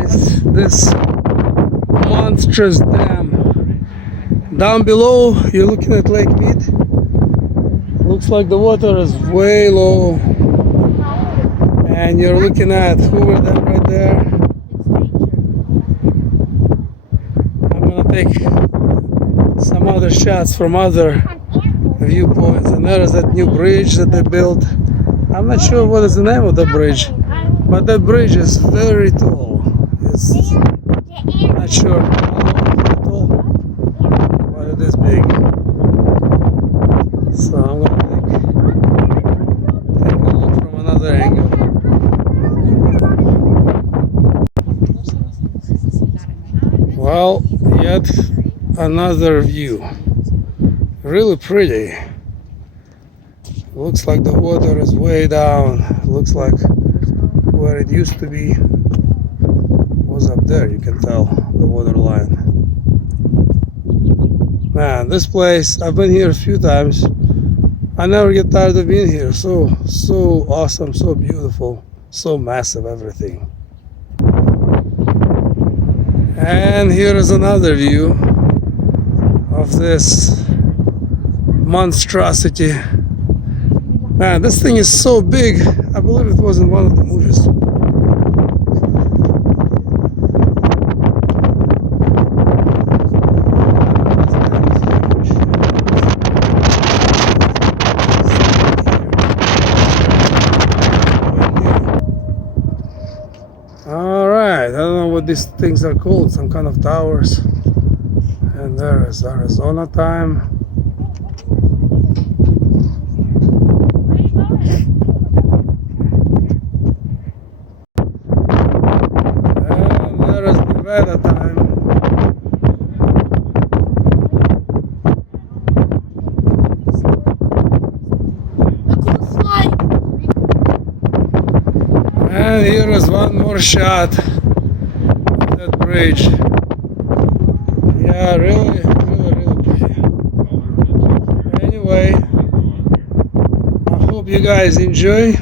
guys, this monstrous dam. Down below, you're looking at Lake Mead. Looks like the water is way low. And you're looking at Hoover Dam right there. I'm gonna take some other shots from other viewpoints. And there is that new bridge that they built. I'm not sure what is the name of the bridge, but that bridge is very tall. It's not sure how tall, but it is big. So I'm gonna take a look from another angle. Well, yet another view. Really pretty. Looks like the water is way down. Looks like where it used to be was up there. You can tell the water line. Man, this place, I've been here a few times. I never get tired of being here. So awesome, so beautiful, so massive, everything. And here is another view of this monstrosity. Man, this thing is so big. I believe it was in one of the movies. Alright, I don't know what these things are called, some kind of towers. And there is Arizona time. And there is Nevada time. And here is one more shot of that bridge. Yeah, really pretty. Anyway, I hope you guys enjoy.